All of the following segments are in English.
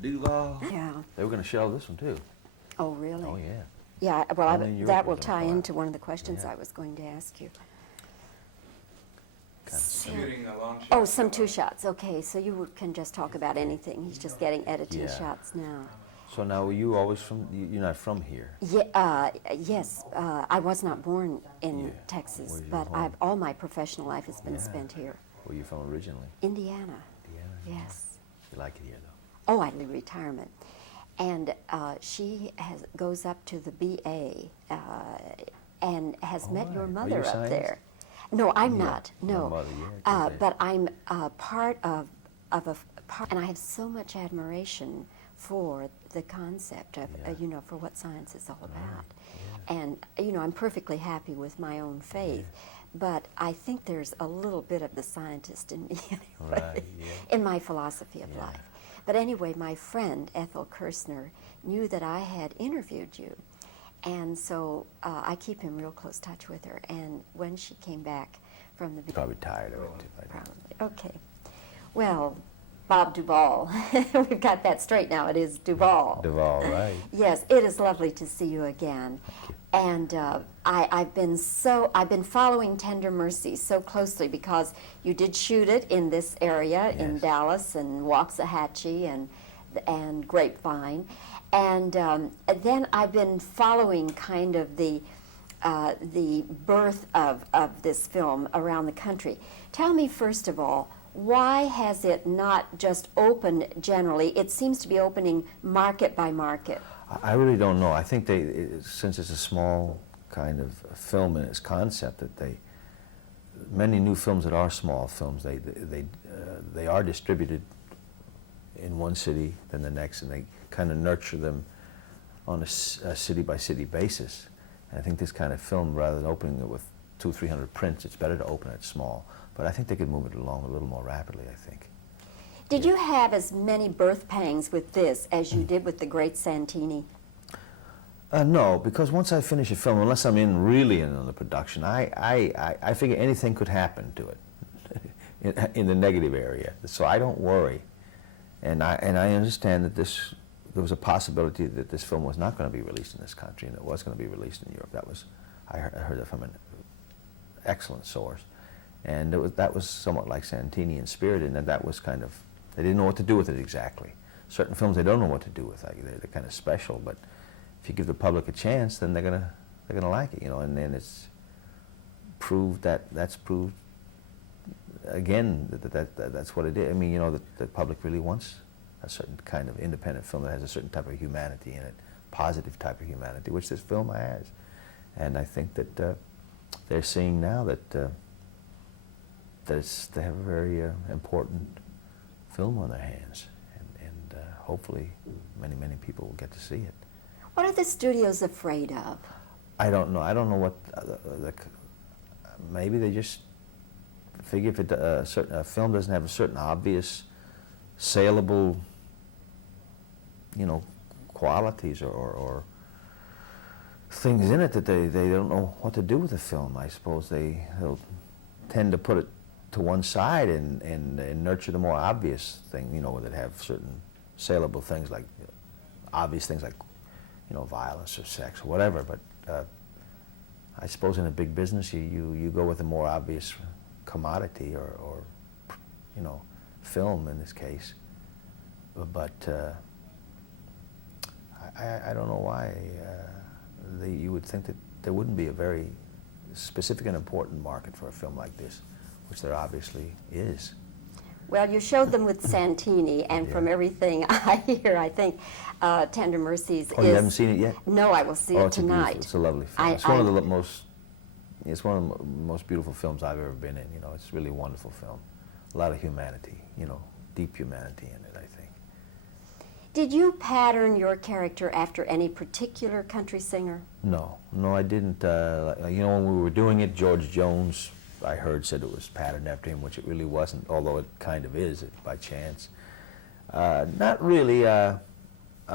Duvall. Yeah. They were going to show this one too. Oh, really? Oh yeah. Yeah, well, And in Europe that it will was tie on fire. into one of the questions Yeah. I was going to ask you. Kind of So- Shooting a long shot. Oh, some two shots. Okay, so you can just talk about anything. He's just getting editing Yeah. shots now. So now, were you always from? You're not from here. Yeah, yes, I was not born in Yeah. Texas, Where'd you but go home? all my professional life has been Yeah. spent here. Where you from originally? Indiana, Indiana. yes. You like it here though? Oh, I did retirement. And she goes up to the BA and has met your Are mother you up science? there. No, I'm Yeah, not, my no. mother, yeah, okay. But I'm part of a part, and I have so much admiration for the concept of, Yeah. for what science is all about. yeah. And, I'm perfectly happy with my own faith, but I think there's a little bit of the scientist in me anyway, Right, yeah. in my philosophy of Yeah. life. But anyway, my friend Ethel Kirshner knew that I had interviewed you, and so I keep in real close touch with her. And when she came back from the Probably tired of it too. probably okay, well, Bob Duvall, we've got that straight now. It is Duvall. Duvall, right? Yes, it is lovely to see you again. Thank you. And I've been following Tender Mercies so closely because you did shoot it in this area in Yes. Dallas and Waxahachie and Grapevine, and then I've been following kind of the birth of this film around the country. Tell me first of all, why has it not just opened generally? It seems to be opening market by market. I really don't know. I think since it's a small kind of film in its concept, that many new films that are small films, they are distributed in one city, then the next, and they kind of nurture them on a city by city basis. And I think this kind of film, rather than opening it with 200-300 prints, it's better to open it small. But I think they could move it along a little more rapidly, I think. Did you have as many birth pangs with this as you did with The Great Santini? No, because once I finish a film, unless I'm really in on the production, I figure anything could happen to it in the negative area. So I don't worry. And I understand that there was a possibility that this film was not going to be released in this country and it was going to be released in Europe. I heard that from an excellent source. And that was somewhat like Santini in spirit, in that was kind of, they didn't know what to do with it exactly. Certain films they don't know what to do with. They're kind of special, but if you give the public a chance, then they're gonna like it, And then it's proved that's proved again that's what it is. I mean, the public really wants a certain kind of independent film that has a certain type of humanity in it, positive type of humanity, which this film has. And I think that they're seeing now that they have a very important film on their hands, and hopefully many people will get to see it. What are the studios afraid of? I don't know. I don't know what maybe they just figure if a film doesn't have a certain obvious, saleable, qualities or things in it that they don't know what to do with the film. I suppose they'll tend to put it to one side and nurture the more obvious thing, that have certain saleable things like obvious things like violence or sex or whatever. But I suppose in a big business you go with a more obvious commodity or film in this case. But I don't know why you would think that there wouldn't be a very specific and important market for a film like this, which there obviously is. Well, you showed them with Santini, and Yeah. from everything I hear, I think Tender Mercies Oh, is... you haven't seen it yet? No, I will see it tonight. It's a lovely film. It's one of the most beautiful films I've ever been in. It's really a wonderful film. A lot of humanity, deep humanity in it, I think. Did you pattern your character after any particular country singer? No, I didn't. When we were doing it, George Jones, I heard, said it was patterned after him, which it really wasn't, although it kind of is by chance. Not really. I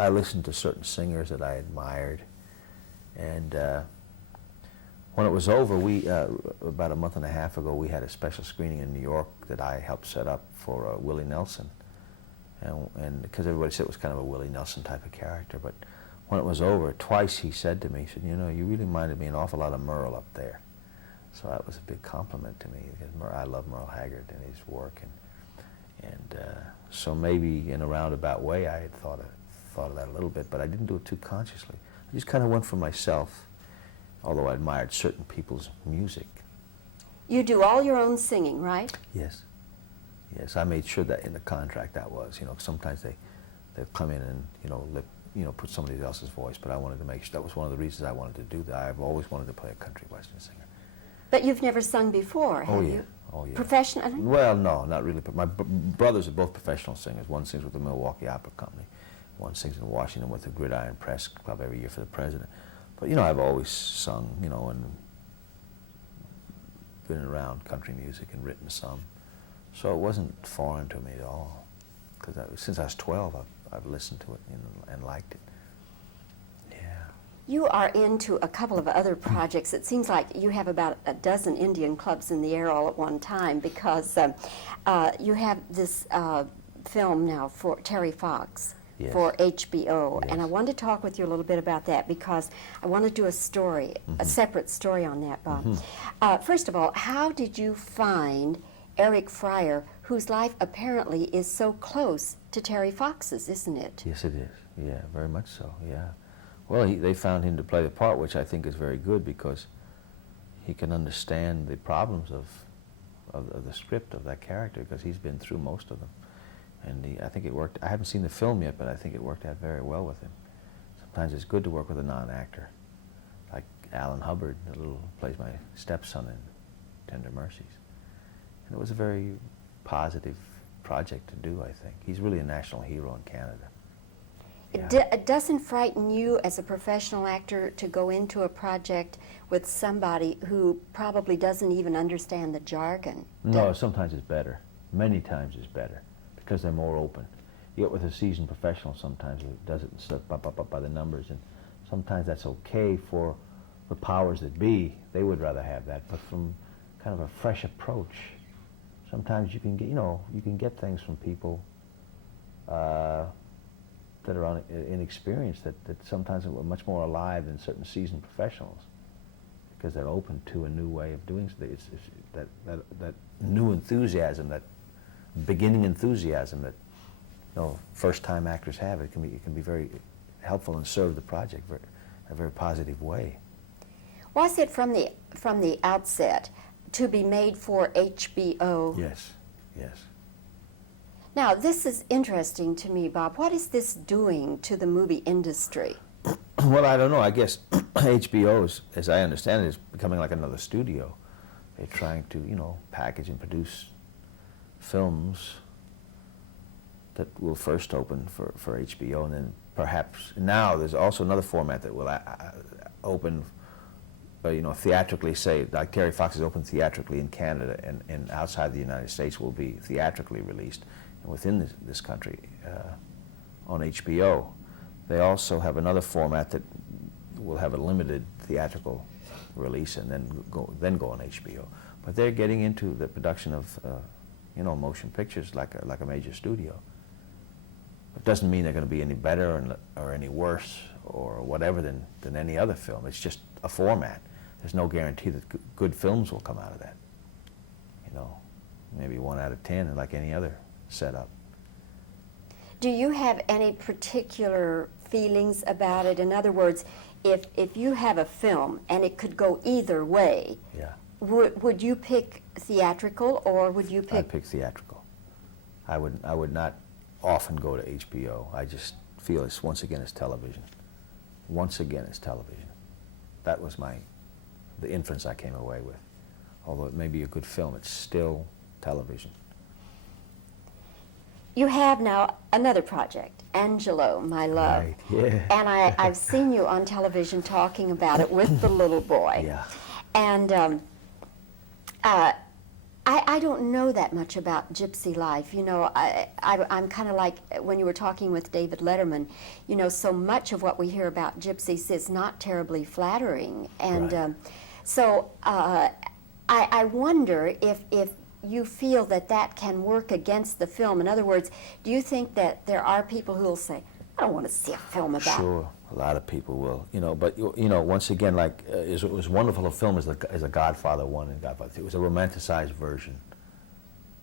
listened to certain singers that I admired, and when it was over, we about a month and a half ago, we had a special screening in New York that I helped set up for Willie Nelson, and because everybody said it was kind of a Willie Nelson type of character. But when it was over, twice he said to me, he said, you know, you really reminded me an awful lot of Merle up there. So that was a big compliment to me, because I love Merle Haggard and his work, and so maybe in a roundabout way I had thought of that a little bit, but I didn't do it too consciously. I just kind of went for myself, although I admired certain people's music. You do all your own singing, right? Yes. Yes, I made sure that in the contract that was, you know, sometimes they'll come in and, put somebody else's voice, but I wanted to make sure, that was one of the reasons I wanted to do that. I've always wanted to play a country western singer. But you've never sung before, have you? Oh, yeah. Professionally? Well, no, not really. But my brothers are both professional singers. One sings with the Milwaukee Opera Company. One sings in Washington with the Gridiron Press Club every year for the president. But, you know, I've always sung, you know, and been around country music and written some. So it wasn't foreign to me at all. Because since I was 12, I've listened to it and liked it. You are into a couple of other projects. It seems like you have about a dozen Indian clubs in the air all at one time, because you have this film now for Terry Fox. Yes. For HBO, yes. And I wanted to talk with you a little bit about that, because I want to do a story, a separate story on that, Bob. First of all, how did you find Eric Fryer, whose life apparently is so close to Terry Fox's, isn't it? Yes, it is. Yeah, very much so, yeah. Well, they found him to play the part, which I think is very good, because he can understand the problems of the script of that character, because he's been through most of them. And I think it worked. I haven't seen the film yet, but I think it worked out very well with him. Sometimes it's good to work with a non-actor, like Alan Hubbard, who plays my stepson in Tender Mercies. And it was a very positive project to do, I think. He's really a national hero in Canada. Yeah. It doesn't frighten you as a professional actor to go into a project with somebody who probably doesn't even understand the jargon? No, sometimes it's better. Many times it's better, because they're more open. You get with a seasoned professional, sometimes it does it stuff up by the numbers, and sometimes that's okay for the powers that be. They would rather have that, but from kind of a fresh approach, sometimes you can get, you can get things from people that are inexperienced, that sometimes are much more alive than certain seasoned professionals, because they're open to a new way of doing things. It's that new enthusiasm, that beginning enthusiasm that first-time actors have. It can be very helpful and serve the project in a very positive way. Was it from the outset to be made for HBO? Yes, yes. Now, this is interesting to me, Bob. What is this doing to the movie industry? Well, I don't know. I guess HBO, as I understand it, is becoming like another studio. They're trying to, package and produce films that will first open for HBO, and then perhaps now there's also another format that will open, theatrically, say, like Terry Fox is open theatrically in Canada, and outside the United States will be theatrically released. And within this country, on HBO, they also have another format that will have a limited theatrical release and then go on HBO. But they're getting into the production of, motion pictures like a major studio. It doesn't mean they're going to be any better or any worse or whatever than any other film. It's just a format. There's no guarantee that good films will come out of that. Maybe 1 out of 10, like any other setup. Do you have any particular feelings about it? In other words, if you have a film and it could go either way, yeah. Would you pick theatrical, or would you pick? I'd pick theatrical. I would not often go to HBO. I just feel once again it's television. Once again it's television. That was the inference I came away with. Although it may be a good film, it's still television. You have now another project, Angelo, My Love. Right, yeah. And I've seen you on television talking about it with the little boy. Yeah. And I don't know that much about Gypsy life. I'm kind of like when you were talking with David Letterman, so much of what we hear about gypsies is not terribly flattering. And right. So I wonder if you feel that that can work against the film? In other words, do you think that there are people who will say, I don't want to see a film about... Sure, a lot of people will, but once again, like, it was wonderful a film as a Godfather 1 and Godfather 2. It was a romanticized version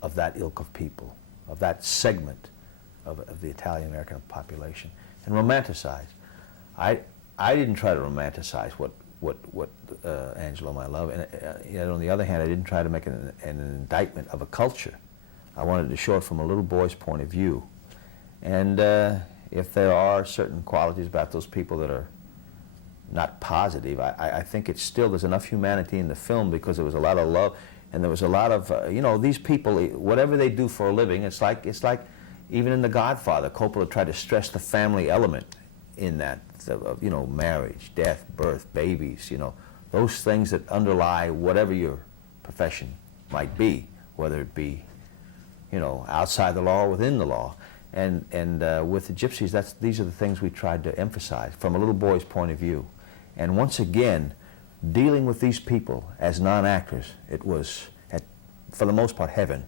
of that ilk of people, of that segment of the Italian-American population, and romanticized. I didn't try to romanticize what Angelo might love, and yet on the other hand, I didn't try to make an indictment of a culture. I wanted to show it from a little boy's point of view. And if there are certain qualities about those people that are not positive, I think it's still, there's enough humanity in the film because there was a lot of love, and there was a lot of, these people, whatever they do for a living, it's like even in The Godfather, Coppola tried to stress the family element in that, marriage, death, birth, babies, those things that underlie whatever your profession might be, whether it be, outside the law or within the law. And with the Gypsies, these are the things we tried to emphasize from a little boy's point of view. And once again, dealing with these people as non-actors, it was, for the most part, heaven.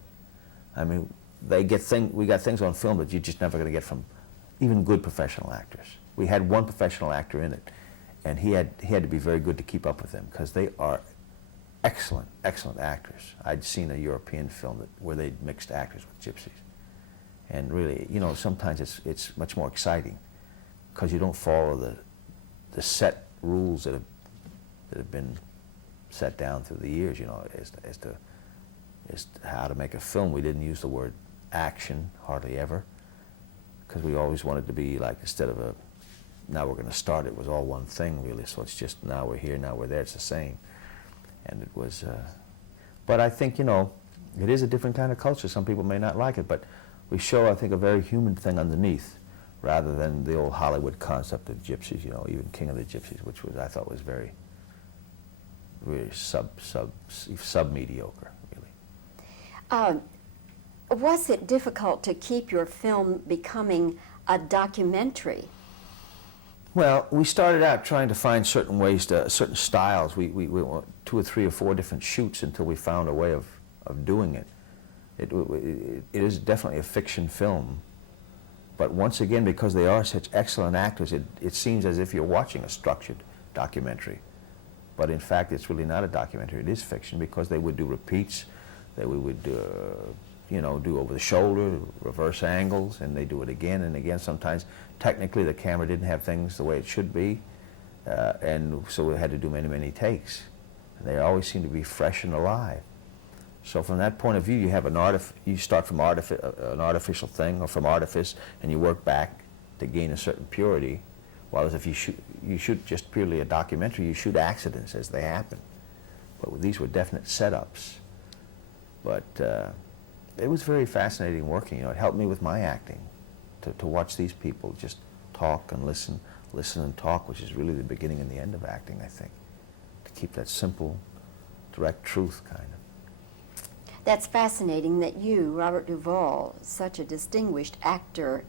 I mean, we got things on film that you're just never going to get from even good professional actors. We had one professional actor in it, and he had to be very good to keep up with them because they are excellent, excellent actors. I'd seen a European film where they mixed actors with Gypsies. And really, sometimes it's much more exciting because you don't follow the set rules that have been set down through the years, as to how to make a film. We didn't use the word action hardly ever because we always wanted to be like, instead of now we're going to start, it was all one thing really. So it's just now we're here, now we're there, it's the same. And it was, but I think, it is a different kind of culture. Some people may not like it, but we show, I think, a very human thing underneath, rather than the old Hollywood concept of Gypsies, even King of the Gypsies, which I thought was very sub-mediocre, really. Was it difficult to keep your film becoming a documentary? Well, we started out trying to find certain ways certain styles. We went 2 or 3 or 4 different shoots until we found a way of doing it. It is definitely a fiction film, but once again, because they are such excellent actors, it seems as if you're watching a structured documentary. But in fact, it's really not a documentary. It is fiction because they would do repeats, we would do over the shoulder, reverse angles, and they do it again and again. Sometimes, technically, the camera didn't have things the way it should be, and so we had to do many, many takes. And they always seem to be fresh and alive. So from that point of view, you have you start from an artificial thing or from artifice, and you work back to gain a certain purity. Whereas if you shoot just purely a documentary, you shoot accidents as they happen. But these were definite setups. But it was very fascinating working. It helped me with my acting to watch these people just talk and listen and talk, which is really the beginning and the end of acting, I think. To keep that simple, direct truth, kind of. That's fascinating that you, Robert Duvall, such a distinguished actor,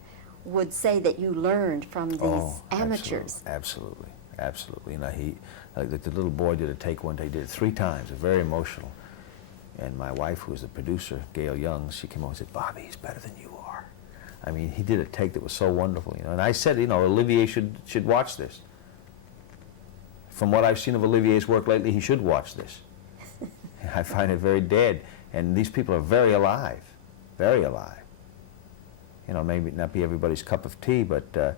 would say that you learned from these amateurs. Absolutely, absolutely. The little boy did a take one day, did it 3 times, very emotional. And my wife, who was the producer, Gail Young, she came over and said, "Bobbie, he's better than you are." I mean, he did a take that was so wonderful, And I said, Olivier should watch this. From what I've seen of Olivier's work lately, he should watch this. I find it very dead. And these people are very alive, very alive. Maybe not be everybody's cup of tea, but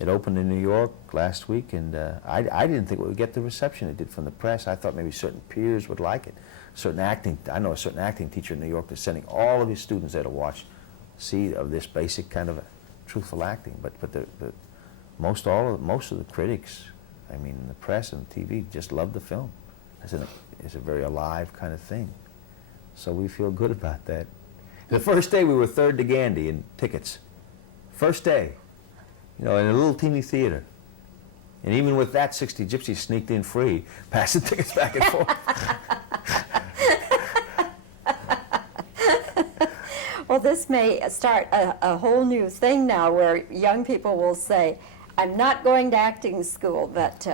it opened in New York last week, and I didn't think it would get the reception it did from the press. I thought maybe certain peers would like it. I know a certain acting teacher in New York that's sending all of his students there to see of this basic kind of truthful acting. But most of the critics, I mean, the press and TV just love the film. It's a very alive kind of thing. So we feel good about that. The first day we were 3rd to Gandhi in tickets. First day, in a little teeny theater. And even with that, 60 Gypsies sneaked in free, passing tickets back and forth. Well, this may start a whole new thing now where young people will say, I'm not going to acting school, but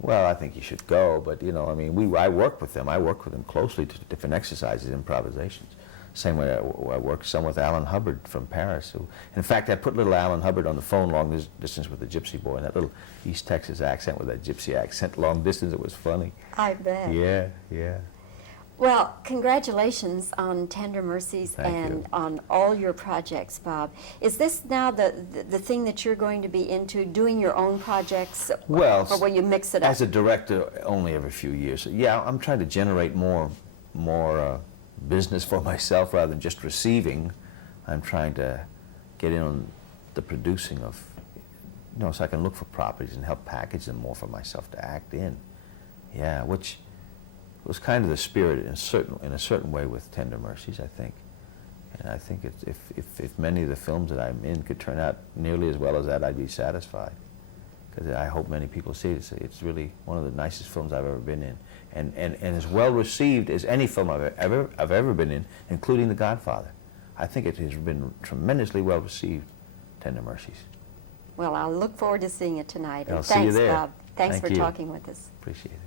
Well, I think you should go, but you know, I mean, I work with them. I work with them closely to different exercises, improvisations. Same way I worked some with Alan Hubbard from Paris. Who, in fact, I put little Alan Hubbard on the phone long distance with the Gypsy boy, and that little East Texas accent with that Gypsy accent, long distance. It was funny. I bet. Yeah, yeah. Well, congratulations on Tender Mercies Thank and you. on all your projects, Bob. Is this now the thing that you're going to be into, doing your own projects? Well, or will you mix it up? as a director, only every few years. Yeah, I'm trying to generate more business for myself rather than just receiving. I'm trying to get in on the producing of, you know, so I can look for properties and help package them more for myself to act in. Yeah, which was kind of the spirit in a certain way with Tender Mercies, I think. And I think if many of the films that I'm in could turn out nearly as well as that, I'd be satisfied. Because I hope many people see it. It's really one of the nicest films I've ever been in, and as well received as any film I've ever been in, including The Godfather. I think it has been tremendously well received, Tender Mercies. Well, I'll look forward to seeing it tonight. I'll And see you thanks, there. Bob. Thanks Thank for you. talking with us. Appreciate it.